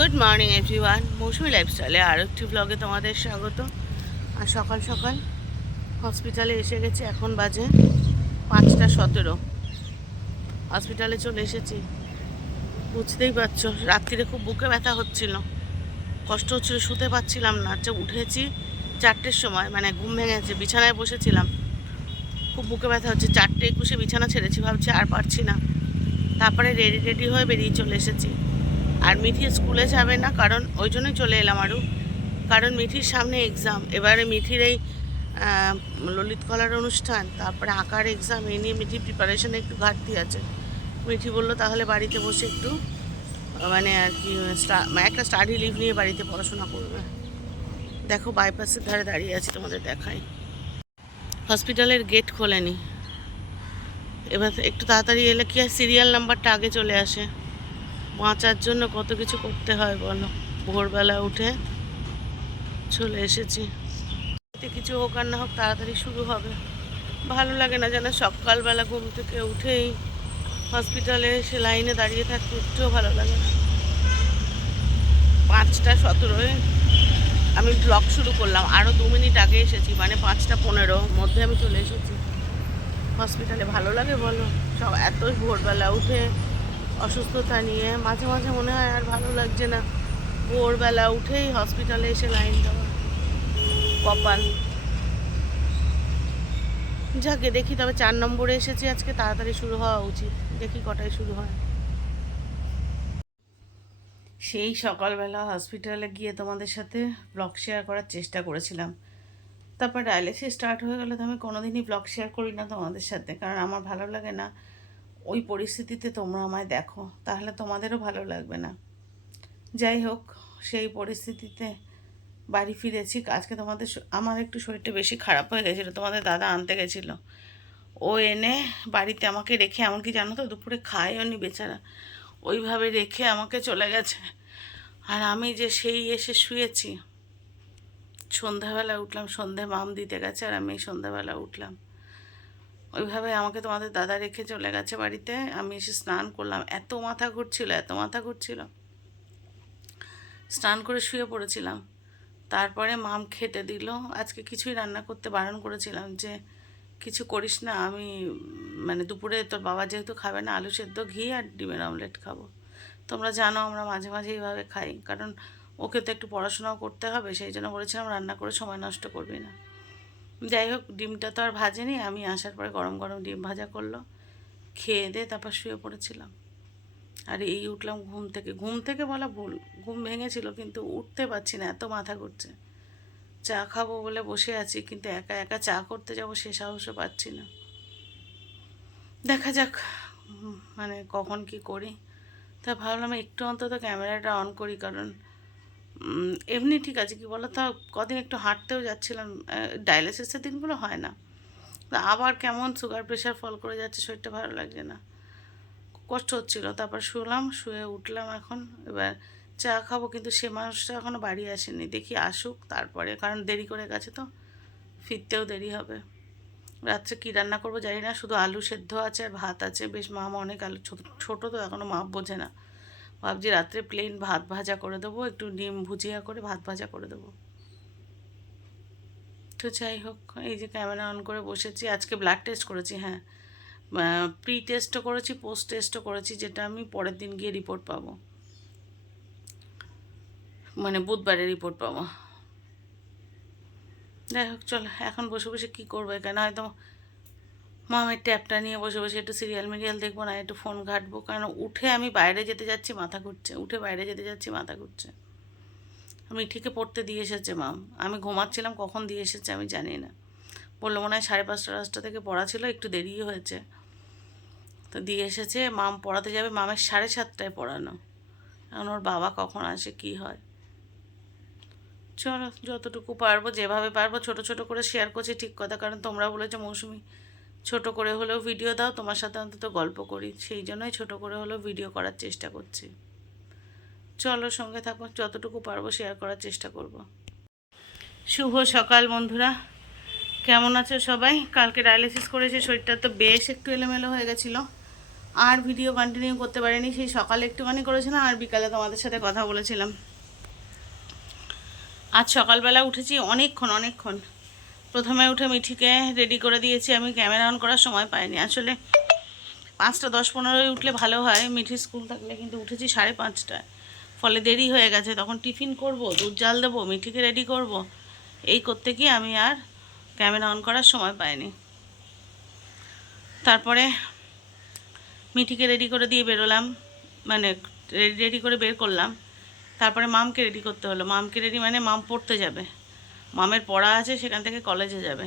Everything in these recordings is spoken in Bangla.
গুড মর্নিং এভরিওয়ান, মৌসুমি লাইফস্টাইলে আরও একটি ব্লগে তোমাদের স্বাগত। আর সকাল সকাল হসপিটালে এসে গেছি। এখন বাজে 5:17। হসপিটালে চলে এসেছি। বুঝতেই পারছো, রাত্রিরে খুব বুকে ব্যথা হচ্ছিল, কষ্ট হচ্ছিল, শুতে পারছিলাম না। আচ্ছা, উঠেছি 4টের সময়, মানে ঘুম ভেঙেছে, বিছানায় বসেছিলাম, খুব বুকে ব্যথা হচ্ছে। 4:21 বিছানা ছেড়েছি, ভাবছি আর পারছি না। তারপরে রেডি হয়ে বেরিয়ে চলে এসেছি। আর মিঠি স্কুলে যাবে না, কারণ ওই জন্যই চলে এলাম আরও, কারণ মিঠির সামনে এক্সাম। এবারে মিঠির এই ললিত কলার অনুষ্ঠান, তারপরে আঁকার এক্সাম, এই নিয়ে মিঠির প্রিপারেশনে একটু ঘাটতি আছে। মিঠি বললো তাহলে বাড়িতে বসে একটু মানে আর কি একটা স্টাডি লিভ নিয়ে বাড়িতে পড়াশোনা করবে। দেখো, বাইপাসের ধারে দাঁড়িয়ে আছি, তোমাদের দেখাই। হসপিটালের গেট খোলেনি। এবার একটু তাড়াতাড়ি এলে কি আর সিরিয়াল নাম্বারটা আগে চলে আসে। বাঁচার জন্য কত কিছু করতে হয় বলো। ভোরবেলা উঠে চলে এসেছি। কিছু হোক আর না হোক, তাড়াতাড়ি শুরু হবে। ভালো লাগে না যেন সকালবেলা ঘুম থেকে উঠেই হসপিটালে এসে লাইনে দাঁড়িয়ে থাকতে, একটুও ভালো লাগে না। 5:17 আমি ব্লগ শুরু করলাম, আরও 2 মিনিট আগে এসেছি, মানে 5:15 মধ্যে আমি চলে এসেছি হসপিটালে। ভালো লাগে বলো? সব এত ভোরবেলা উঠে অসুস্থতা নিয়ে মাঝে মাঝে মনে হয় আর ভালো লাগছে না। ভোরবেলা উঠেই হসপিটালে এসে লাইন দেওয়া, কপাল। যাকে দেখি, তবে 4 নম্বরে এসেছি আজকে, তাড়াতাড়ি শুরু হওয়া উচিত। দেখি কটায় শুরু হয়। সেই সকালবেলা হসপিটালে গিয়ে তোমাদের সাথে ব্লগ শেয়ার করার চেষ্টা করেছিলাম। তারপর ডায়ালিসিস স্টার্ট হয়ে গেলে তো আমি কোনোদিনই ব্লগ শেয়ার করি না তোমাদের সাথে, কারণ আমার ভালো লাগে না ওই পরিস্থিতিতে তোমরা আমায় দেখো, তাহলে তোমাদেরও ভালো লাগবে না। যাই হোক, সেই পরিস্থিতিতে বাড়ি ফিরেছি আজকে। আমার একটু শরীরটা বেশি খারাপ হয়ে গেছিলো, তোমাদের দাদা আনতে গেছিলো। ও এনে বাড়িতে আমাকে রেখে, এমনকি জানো তো দুপুরে খায়ও নি বেচারা, ওইভাবে রেখে আমাকে চলে গেছে। আর আমি যে সেই এসে শুয়েছি, সন্ধ্যাবেলা উঠলাম, সন্ধে মাম দিতে গেছে আর আমি সন্ধ্যাবেলা উঠলাম। ওইভাবে আমাকে তোমাদের দাদা রেখে চলে গেছে বাড়িতে। আমি এসে স্নান করলাম, এত মাথা ঘুরছিল, স্নান করে শুয়ে পড়েছিলাম। তারপরে মাম খেতে দিল। আজকে কিছুই রান্না করতে বারণ করেছিলাম যে কিছু করিস না, আমি মানে দুপুরে তোর বাবা যেহেতু খাবে না, আলু সেদ্ধ, ঘি আর ডিমের অমলেট খাবো। তোমরা জানো আমরা মাঝে মাঝে এইভাবে খাই, কারণ ওকে তো একটু পড়াশোনাও করতে হবে, সেই জন্য বলেছিলাম রান্না করে সময় নষ্ট করবি না। যাই হোক, ডিমটা তো আর ভাজেনি, আমি আসার পরে গরম গরম ডিম ভাজা করলো, খেয়ে দিয়ে তারপর শুয়ে পড়েছিলাম। আর এই উঠলাম ঘুম থেকে বলা ভুল, ঘুম ভেঙেছিল কিন্তু উঠতে পারছি না, এত মাথা ঘুরছে। চা খাবো বলে বসে আছি, কিন্তু একা একা চা করতে যাবো সে সাহসও পাচ্ছি না। দেখা যাক মানে কখন কি করি। তা ভাবলাম একটু অন্তত ক্যামেরাটা অন করি, কারণ এমনি ঠিক আছে, কি বলো তো, কদিন একটু হাঁটতেও যাচ্ছিলাম। ডায়ালিসিসের দিনগুলো হয় না, আবার কেমন সুগার প্রেশার ফল করে যাচ্ছে, শরীরটা ভালো লাগছে না, কষ্ট হচ্ছিল। তারপর শুয়ে উঠলাম এখন। এবার চা খাবো, কিন্তু সে মানুষটা এখনও বাড়ি আসেনি, দেখি আসুক তারপরে, কারণ দেরি করে গেছে তো, ফিরতেও দেরি হবে। রাত্রে কী রান্না করবো জানি না, শুধু আলু সেদ্ধ আছে আর ভাত আছে। বেশ মামা অনেক আলু, ছোটো তো এখনও মাপ বোঝে না। ভাবছি রাত্রে প্লেন ভাত ভাজা করে দেবো, একটু ডিম ভুজিয়া করে ভাত ভাজা করে দেবো। তো যাই হোক, এই যে ক্যামেরা অন করে বসেছি। আজকে ব্লাড টেস্ট করেছি, হ্যাঁ, প্রি টেস্টও করেছি, পোস্ট টেস্টও করেছি, যেটা আমি পরের দিন গিয়ে রিপোর্ট পাবো, মানে বুধবারে রিপোর্ট পাবো। যাই হোক, চলো এখন বসে বসে কী করবো এখানে, হয়তো মামের ট্যাবটা নিয়ে বসে বসে একটু সিরিয়াল মিরিয়াল দেখবো, না একটু ফোন ঘাঁটবো, কারণ উঠে আমি বাইরে যেতে যাচ্ছি মাথা ঘুরছে, মাথা ঘুরছে। আমি ঠিকই পড়তে দিয়ে এসেছে মাম, আমি ঘুমাচ্ছিলাম, কখন দিয়ে এসেছে আমি জানি না। বললো মনে হয় 5:30 থেকে পড়া ছিল, একটু দেরিও হয়েছে, তো দিয়ে এসেছে। মাম পড়াতে যাবে, মামের 7:30টায় পড়ানো। এখন ওর বাবা কখন আসে কী হয়। চলো যতটুকু পারবো, যেভাবে পারবো ছোট ছোট করে শেয়ার করছি, ঠিক কথা, কারণ তোমরা বলেছো মৌসুমি ছোট করে হলেও ভিডিও দাও, তোমার সাথে অন্তত গল্প করি, সেই জন্যই ছোট করে হলেও ভিডিও করার চেষ্টা করছি। চলো সঙ্গে থাকো, যতটুকু পারবো শেয়ার করার চেষ্টা করব। শুভ সকাল বন্ধুরা, কেমন আছো সবাই? কালকে ডায়ালিসিস করেছে, শরীরটা তো বেশ একটু এলোমেলো হয়ে গেছিলো, আর ভিডিও কন্টিনিউ করতে পারিনি, সেই সকালে একটুখানি করেছিলাম আর বিকালে তোমাদের সাথে কথা বলেছিলাম। আজ সকালবেলা উঠেছি অনেকক্ষণ। প্রথমে উঠে মিঠিকে রেডি করে দিয়েছি, আমি ক্যামেরা অন করার সময় পাইনি। আসলে 5টা 10-15 উঠলে ভালো হয়, মিঠি স্কুল থাকলে, কিন্তু উঠেছি 5:30টায়, ফলে দেরি হয়ে গেছে। তখন টিফিন করব, দুধ জাল দেবো, মিঠিকে রেডি করব, এই করতে গিয়ে আমি আর ক্যামেরা অন করার সময় পাইনি। তারপরে মিঠিকে রেডি করে দিয়ে বেরোলাম, মানে রেডি করে বের করলাম। তারপরে মামকে রেডি করতে হলো। মামকে রেডি মানে মাম পড়তে যাবে, মামের পড়া আছে, সেখান থেকে কলেজে যাবে।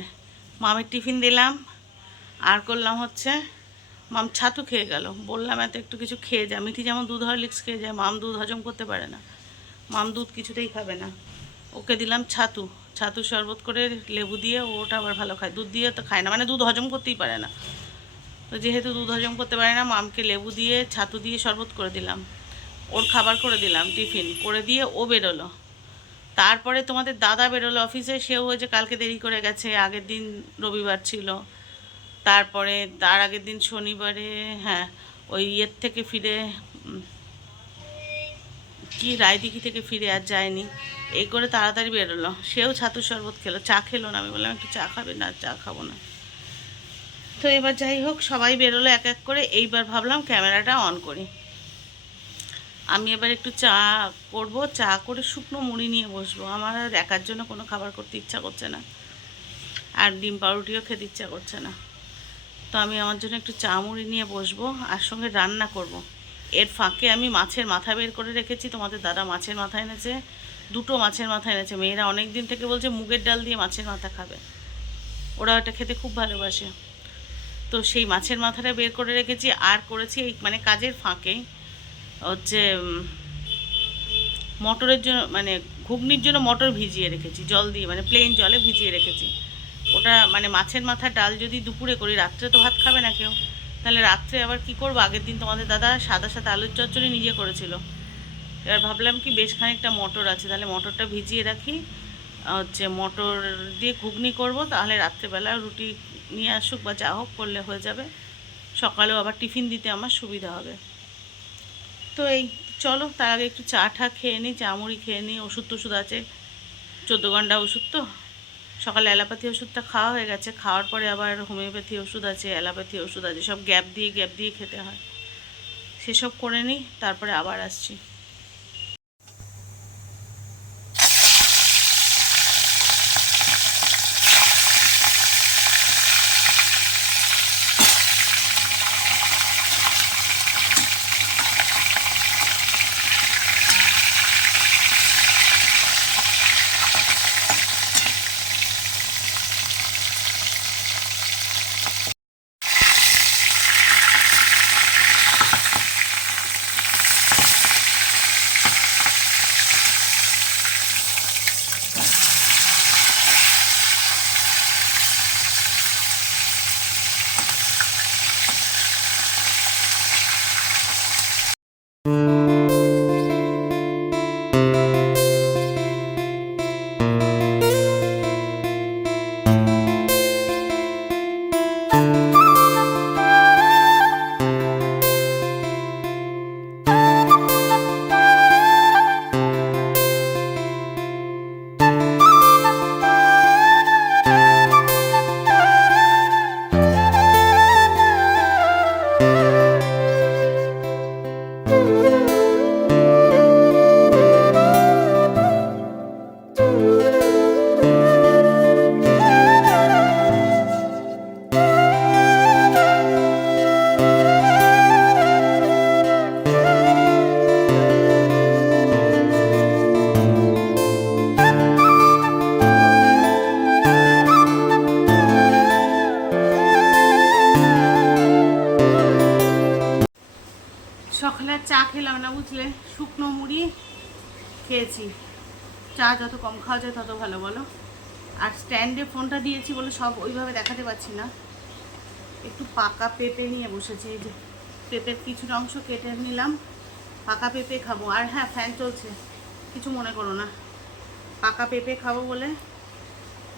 মামের টিফিন দিলাম, আর করলাম হচ্ছে মাম ছাতু খেয়ে গেল। বললাম এত একটু কিছু খেয়ে যা। মিঠি যেমন দুধ হরলিক্স খেয়ে যায়, মাম দুধ হজম করতে পারে না, মাম দুধ কিছুতেই খাবে না। ওকে দিলাম ছাতু শরবত করে লেবু দিয়ে, ওটা আবার ভালো খায়, দুধ দিয়ে তো খায় না, মানে দুধ হজম করতেই পারে না। তো যেহেতু দুধ হজম করতে পারে না, মামকে লেবু দিয়ে ছাতু দিয়ে শরবত করে দিলাম, ওর খাবার করে দিলাম, টিফিন করে দিয়ে ও বেরোলো। তারপরে তোমাদের দাদা বেরোলো অফিসে, সেও ওই যে কালকে দেরি করে গেছে, আগের দিন রবিবার ছিল, তারপরে তার আগের দিন শনিবারে, হ্যাঁ, ওই ইয়ের থেকে ফিরে, কি রায়দিঘি থেকে ফিরে আর যায়নি, এই করে তাড়াতাড়ি বেরোলো। সেও ছাতু শরবত খেলো, চা খেলো না। আমি বললাম একটু চা খাবে না, চা খাবো না। তো এবার যাই হোক, সবাই বেরোলো এক এক করে। এইবার ভাবলাম ক্যামেরাটা অন করি। আমি এবার একটু চা করব, চা করে শুকনো মুড়ি নিয়ে বসবো। আমার আর একার জন্য কোনো খাবার করতে ইচ্ছা করছে না, আর ডিম পাউরুটিও খেতে ইচ্ছা করছে না। তো আমি আমার জন্য একটু চা মুড়ি নিয়ে বসবো, আর সঙ্গে রান্না করব। এর ফাঁকে আমি মাছের মাথা বের করে রেখেছি। তোমাদের দাদা মাছের মাথা এনেছে, 2টো মাছের মাথা এনেছে। মেয়েরা অনেক দিন থেকে বলছে মুগের ডাল দিয়ে মাছের মাথা খাবে, ওরা ওটা খেতে খুব ভালোবাসে। তো সেই মাছের মাথাটা বের করে রেখেছি। আর করেছি এই মানে কাজের ফাঁকে হচ্ছে মটরের জন্য, মানে ঘুগনির জন্য মটর ভিজিয়ে রেখেছি জল দিয়ে, মানে প্লেন জলে ভিজিয়ে রেখেছি। ওটা মানে মাছের মাথার ডাল যদি দুপুরে করি, রাত্রে তো ভাত খাবে না কেউ, তাহলে রাত্রে আবার কি করবো। আগের দিন তোমাদের দাদা সাদা আলুর চচ্চড়ি নিজে করেছিল। এবার ভাবলাম কি বেশ খানিকটা মটর আছে, তাহলে মটরটা ভিজিয়ে রাখি, হচ্ছে মটর দিয়ে ঘুগনি করব, তাহলে রাত্রেবেলা রুটি নিয়ে আসুক বা যা হোক করলে হয়ে যাবে, সকালেও আবার টিফিন দিতে আমার সুবিধা হবে। তো এই চলো, তার আগে একটু চা খেয়ে নিই, চা মুড়ি খেয়ে নিই। ওষুধ টষুধ আছে, 14 ঘন্টা ওষুধ। তো সকালে অ্যালোপ্যাথি ওষুধটা খাওয়া হয়ে গেছে, খাওয়ার পরে আবার হোমিওপ্যাথি ওষুধ আছে, অ্যালোপ্যাথি ওষুধ আছে, সব গ্যাপ দিয়ে খেতে হয়। সেসব করে নিই, তারপরে আবার আসছি। সকালে চা খেলাম না বুঝলে, শুকনো মুড়ি খেয়েছি। চা যত কম খাওয়া যায় তত ভালো, বলো। আর স্ট্যান্ডে ফোনটা দিয়েছি বলে সব ওইভাবে দেখাতে পারছি না। একটু পাকা পেঁপে নিয়ে বসেছি, এই যে পেঁপের কিছুটা অংশ কেটে নিলাম, পাকা পেঁপে খাবো। আর হ্যাঁ, ফ্যান চলছে, কিছু মনে করো না। পাকা পেঁপে খাবো বলে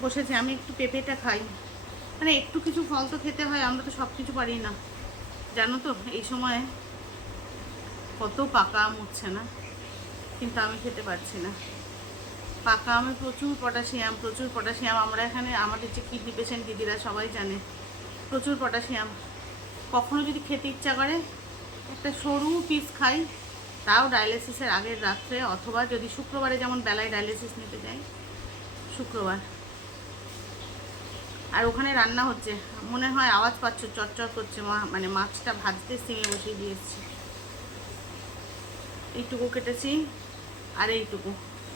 বসেছি। আমি একটু পেঁপেটা খাই, মানে একটু কিছু ফল তো খেতে হয়, আমরা তো সব কিছু পারি না। জানো তো এই সময় কত পাকা আম উঠছে না, কিন্তু আমি খেতে পারছি না। পাকা আমে প্রচুর পটাশিয়াম। আমরা এখানে আমাদের যে কিডনি পেশেন্ট দিদিরা সবাই জানে প্রচুর পটাশিয়াম। কখনো যদি খেতে ইচ্ছা করে একটা সরু পিস খাই, তাও ডায়ালিসিসের আগের রাত্রে, অথবা যদি শুক্রবারে যেমন বেলায় ডায়ালিসিস নিতে যাই শুক্রবার, আর ওখানে রান্না হচ্ছে, মনে হয় আওয়াজ পাচ্ছ চটচট করছে, মানে মাছটা ভাজতে সিমে বসিয়ে দিয়েছি। এইটুকু কেটেছি আর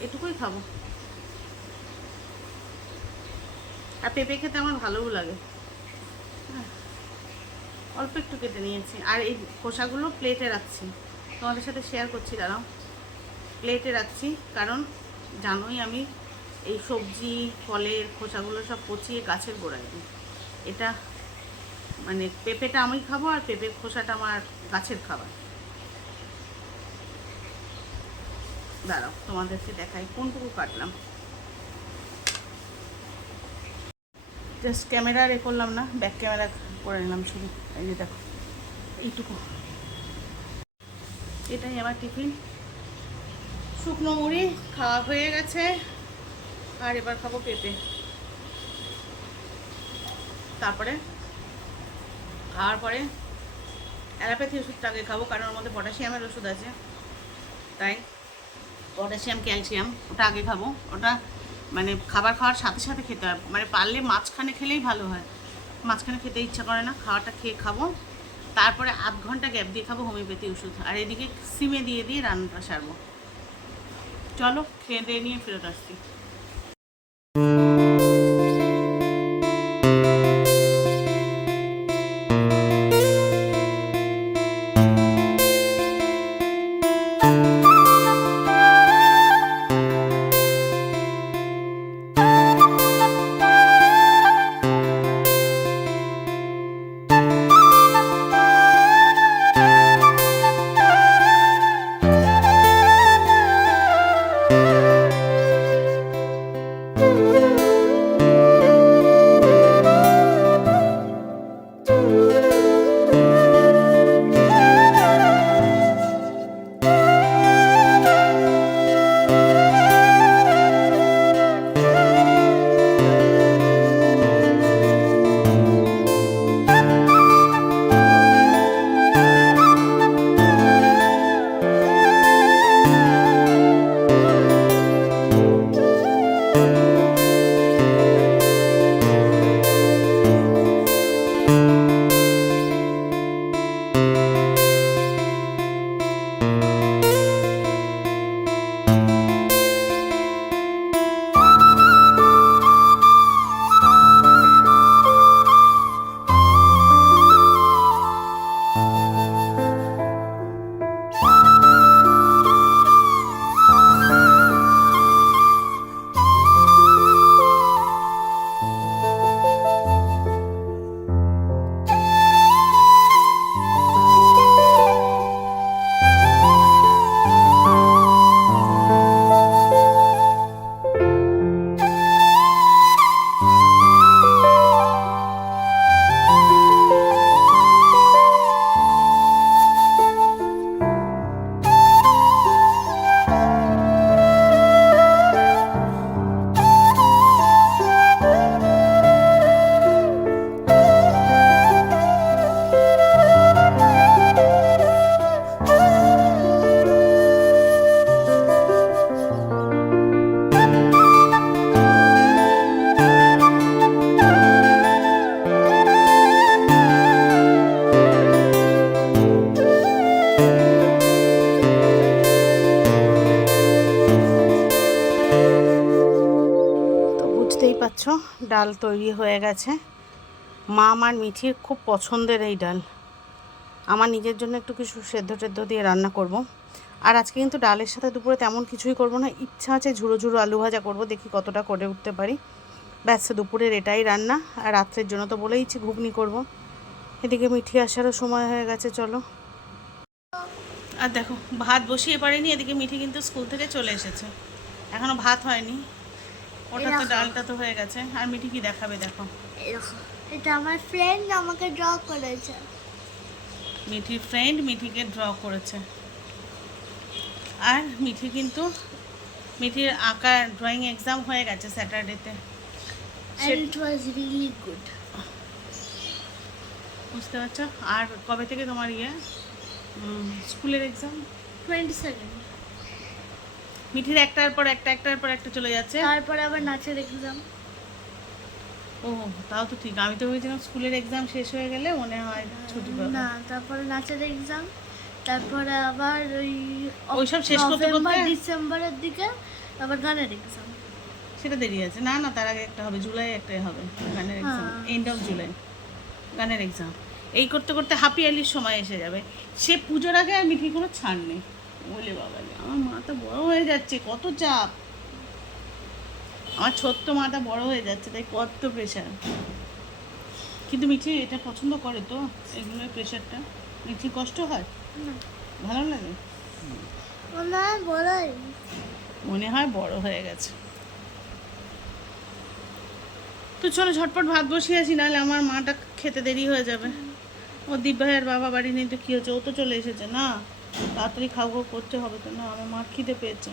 এটুকুই খাবো। আর পেঁপে খেতে আমার ভালোও লাগে, অল্প একটু কেটে নিয়েছি। আর এই খোসাগুলো প্লেটে রাখছি, তোমাদের সাথে শেয়ার করছি, দাঁড়াও। প্লেটে রাখছি কারণ জানোই আমি এই সবজি ফলের খোসাগুলো সব পচিয়ে গাছের গোড়ায় দিই। এটা মানে পেঁপেটা আমি খাবো আর পেঁপের খোসাটা আমার গাছের খাবার। দাঁড়াও তোমাদেরকে দেখাই কোনটুকু কাটলাম। জাস্ট ক্যামেরা করলাম না, ব্যাক ক্যামেরা করে নিলাম শুধু। এই যে দেখো এইটুকু, এটাই আমার টিফিন। শুকনো মুড়ি খাওয়া হয়ে গেছে, আর এবার খাবো পেঁপে। তারপরে খাওয়ার পরে অ্যালোপ্যাথি ওষুধটা আগে খাবো, কারণ ওর মধ্যে পটাশিয়ামের ওষুধ আছে, তাই পটাশিয়াম ক্যালসিয়াম ওটা আগে খাবো। ওটা মানে খাওয়ার সাথে সাথে খেতে হয়, মানে পারলে মাঝখানে খেলেই ভালো হয়। মাঝখানে খেতে ইচ্ছা করে না, খাওয়াটা খেয়ে খাবো, তারপরে আধ ঘন্টা গ্যাপ দিয়ে খাবো হোমিওপ্যাথি ওষুধ। আর এদিকে সিমে দিয়ে রান্নাটা সারবো। চলো খেয়ে দিয়ে নিয়ে ফেরত আসছি। পাচ্ছ ডাল তৈরি হয়ে গেছে। মা আমার মিঠির খুব পছন্দের এই ডাল, আমার নিজের জন্য একটু কিছু সেদ্ধ টেদ্ধ দিয়ে রান্না করব। আর আজকে কিন্তু ডালের সাথে দুপুরে তেমন কিছুই করব না, ইচ্ছা আছে ঝুড়ো ঝুড়ো আলু ভাজা করব, দেখি কতটা করে উঠতে পারি। ব্যাস দুপুরের এটাই রান্না। আর রাত্রের জন্য তো বলেইছি ঘুগনি করব। এদিকে মিঠি আসারও সময় হয়ে গেছে, চলো। আর দেখো ভাত বসিয়ে পারিনি, এদিকে মিঠি কিন্তু স্কুল থেকে চলে এসেছে, এখনো ভাত হয়নি। ওটা তো ডালটা তো হয়ে গেছে। আর মিঠি কি দেখাবে দেখো, এটা আমার ফ্রেন্ড আমাকে ড্র করেছে। মিঠির ফ্রেন্ড মিঠিকে ড্র করেছে। আর মিঠির আঁকা ড্রয়িং এক্সাম হয়ে গেছে স্যাটারডেতে। And it was really good. বুঝতে পারছো? আর কবে থেকে তোমার স্কুলের এক্সাম? 22nd. মিঠির একটার পর একটা চলে যাচ্ছে। তারপরে আবার নাচের এক্সাম। ও তাও তো ঠিক, আমি তো ভেবেছিলাম স্কুলের এক্সাম শেষ হয়ে গেলে মনে হয় ছুটি পাবে। না, তারপরে নাচের এক্সাম, তারপরে আবার ওইসব শেষ করতে করতে ডিসেম্বরের দিকে আবার গানের এক্সাম। সেটা দেরি আছে। না না, তার আগে একটা হবে, জুলাই একটাই হবে গানের এক্সাম, এন্ড অফ জুলাই গানের এক্সাম। এই করতে করতে হাফ ইয়ারলির সময় এসে যাবে। সে পুজোর আগে আর মিঠির কোনো ছাড় নেই। বলে বাবা, আমার মাথা বড় হয়ে যাচ্ছে, কত চাপ। আমার ছোট্ট মাথা বড় হয়ে যাচ্ছে, তাই কত প্রেশার। কিন্তু মিঠি এটা পছন্দ করে তো, এগুলোর প্রেশারটা? মিঠি কষ্ট হয়? ভালো লাগে? মনে হয় বড় হয়ে গেছে। তো চলো ঝটপট ভাত বসিয়ে আসি, নাহলে আমার মাটা খেতে দেরি হয়ে যাবে। ও দীপ ভাইয়ের বাবা বাড়ি নেই তো কী হচ্ছে, ও তো চলে এসেছে না, তাড়াতাড়ি খাওয়া করতে হবে তো। না, আমার মার খিদে পেয়েছে।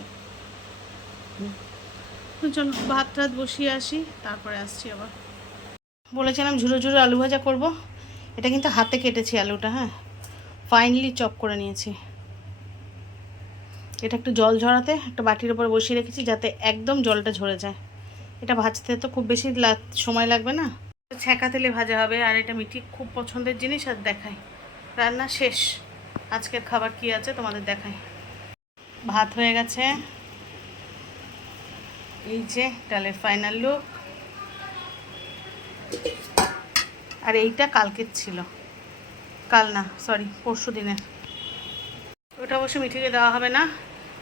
তো চলো ভাত টাত বসিয়ে আসি, তারপরে আসছি আবার। বলেছিলাম ঝুরো ঝুরো আলু ভাজা করব। এটা কিন্তু হাতে কেটেছি আলুটা, হ্যাঁ, ফাইনালি চপ করে নিয়েছি। এটা একটু জল ঝরাতে একটা বাটির উপর বসিয়ে রেখেছি, যাতে একদম জলটা ঝরে যায়। এটা ভাজতে তো খুব বেশি সময় লাগবে না, ছ্যাঁকা তেলে ভাজা হবে। আর এটা মিঠি খুব পছন্দের জিনিস। আর দেখাই, রান্না শেষ। আজকের খাবার কি আছে তোমাদের দেখাই। ভাত হয়ে গেছে, এই যে ডালের ফাইনাল লুক। আর এইটা কালকের ছিল, কাল না সরি পরশু দিনের। ওটা অবশ্য মিঠিকে দেওয়া হবে না,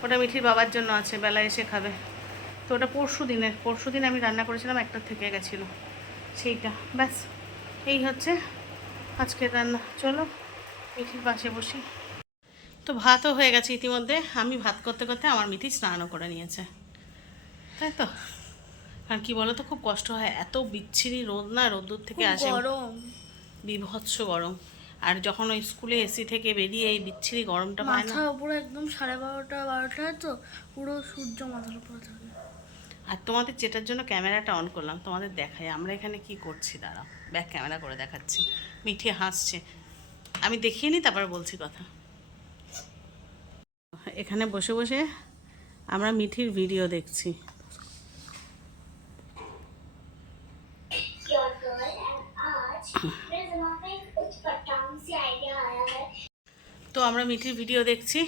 ওটা মিঠির বাবার জন্য আছে, বেলায় এসে খাবে। তো ওটা পরশু দিন আমি রান্না করেছিলাম, একটা থেকে গেছিলো সেইটা। ব্যাস, এই হচ্ছে আজকের রান্না। চলো মিঠির পাশে বসি। তো ভাতও হয়ে গেছে ইতিমধ্যে। আমি ভাত করতে করতে আমার মিঠি স্নানও করে নিয়েছে, তাই তো। কারণ কি বলো তো, খুব কষ্ট হয়, এত বিচ্ছিরি রোদ না, রোদ্দুর থেকে আসে, গরম, বিভৎস গরম। আর যখন ওই স্কুলে এসি থেকে বেরিয়ে এই বিচ্ছিরি গরমটা পায় না, মাথার উপরে একদম 12:30 তো পুরো সূর্য মাথার উপরে থাকে। আর তোমাদের যেটার জন্য ক্যামেরাটা অন করলাম, তোমাদের দেখাই আমরা এখানে কি করছি। দাঁড়াও, ব্যাক ক্যামেরা করে দেখাচ্ছি। মিঠি হাসছে, আমি দেখিয়ে নিই তারপর বলছি কথা। এখানে বসে বসে আমরা মিঠির ভিডিও দেখছি। তো আমরা মিঠির ভিডিও দেখছি।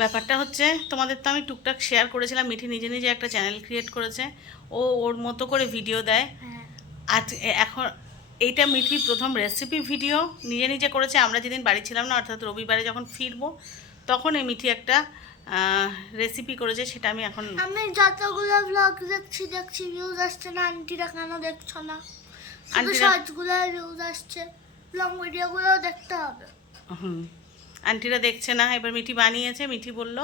ব্যাপারটা হচ্ছে, তোমাদের তো আমি টুকটাক শেয়ার করেছিলাম, মিঠি নিজে নিজে একটা চ্যানেল ক্রিয়েট করেছে, ও ওর মতো করে ভিডিও দেয়। আজ এখন এইটা মিঠির প্রথম রেসিপি ভিডিও নিজে নিজে করেছে। আমরা যেদিন বাড়ি ছিলাম না, অর্থাৎ রবিবারে যখন ফিরবো, তখন এই মিঠি একটা রেসিপি করেছে, সেটা আমি এখন। আমি যতগুলো ব্লগ দেখছি ভিউজ আসছে না, আন্টিরা কেন দেখছো না? শর্টসগুলো ভিউজ আসছে, লং ভিডিওগুলো দেখতে হবে। আন্টিরা দেখছে না। এবার মিঠি বানিয়েছে, মিঠি বলল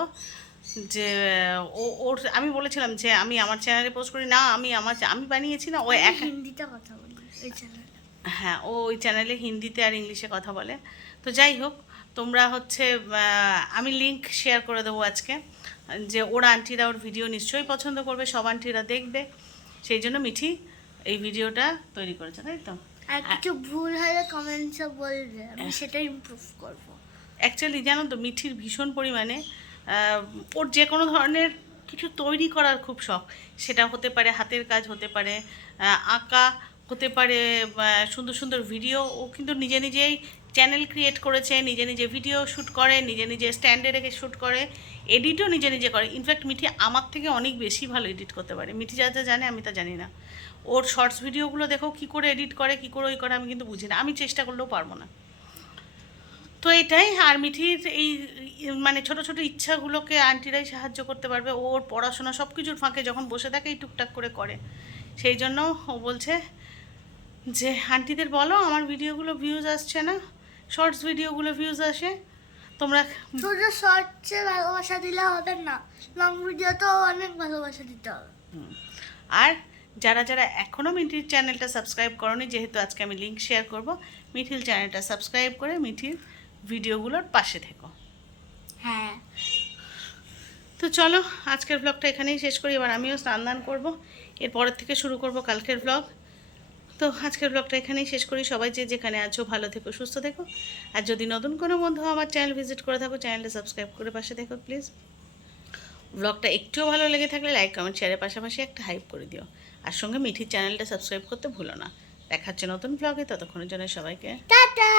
যে ওর আমি বলেছিলাম যে আমি আমার চ্যানেলে পোস্ট করি না, আমি বানিয়েছি না। ও হিন্দিতে কথা বলি ওই চ্যানেলে। হ্যাঁ, ও ওই চ্যানেলে হিন্দিতে আর ইংলিশে কথা বলে। তো যাই হোক, তোমরা হচ্ছে আমি লিংক শেয়ার করে দেবো আজকে, যে ওরা আন্টিরা ওর ভিডিও নিশ্চয়ই পছন্দ করবে, সব আন্টিরা দেখবে। সেই জন্য মিঠি এই ভিডিওটা তৈরি করেছে, তাই তো। আর কিছু ভুল হলে কমেন্টসে বলবে, আমি সেটা ইমপ্রুভ করবো। অ্যাকচুয়ালি জানো তো, মিঠির ভীষণ পরিমাণে ওর যে কোনো ধরনের কিছু তৈরি করার খুব শখ। সেটা হতে পারে হাতের কাজ, হতে পারে আঁকা, হতে পারে সুন্দর সুন্দর ভিডিও। ও কিন্তু নিজে নিজেই চ্যানেল ক্রিয়েট করেছে, নিজে নিজে ভিডিও শ্যুট করে, নিজে নিজে স্ট্যান্ডে রেখে শ্যুট করে, এডিটও নিজে নিজে করে। ইনফ্যাক্ট মিঠি আমার থেকে অনেক বেশি ভালো এডিট করতে পারে। মিঠি যা যা জানে আমি তা জানি না। ওর শর্টস ভিডিওগুলো দেখো কী করে এডিট করে, কী করে ওই করে, আমি কিন্তু বুঝি না। আমি চেষ্টা করলেও পারবো না। তো এটাই। আর মিঠির এই মানে ছোট ছোট ইচ্ছাগুলোকে আন্টিরাই সাহায্য করতে পারবে। ওর পড়াশোনা সব কিছুর ফাঁকে যখন বসে থাকে এই টুকটাক করে। সেই জন্য ও বলছে যে আন্টিদের বলো আমার ভিডিওগুলো ভিউজ আসছে না, শর্টস ভিডিওগুলো ভিউজ আসে। তোমরা শুধু শর্টসে ভালোবাসা দিলে হবে না, লং ভিডিওতেও অনেক ভালোবাসা দিতে হবে। আর যারা যারা এখনও মিঠির চ্যানেলটা সাবস্ক্রাইব করোনি, যেহেতু আজকে আমি লিঙ্ক শেয়ার করব, মিঠির চ্যানেলটা সাবস্ক্রাইব করে মিঠির ভিডিওগুলোর পাশে থেকো। হ্যাঁ, তো চলো আজকের ব্লগটা এখানেই শেষ করি। এবার আমিও স্নান দান করবো, এরপরের থেকে শুরু করব কালকের ব্লগ। তো আজকের ব্লগটা এখানেই শেষ করি। সবাই যে যেখানে আছো ভালো থেকো, সুস্থ থেকো। আর যদি নতুন কোনো বন্ধু আমার চ্যানেল ভিজিট করে থাকো, চ্যানেলটা সাবস্ক্রাইব করে পাশে থেকো প্লিজ। ব্লগটা একটুও ভালো লেগে থাকলে লাইক কমেন্ট শেয়ারের পাশাপাশি একটা হাইপ করে দিও। আর সঙ্গে মিঠির চ্যানেলটা সাবস্ক্রাইব করতে ভুলো না। দেখা হচ্ছে নতুন ব্লগে, ততক্ষণের জন্য সবাইকে টাটা।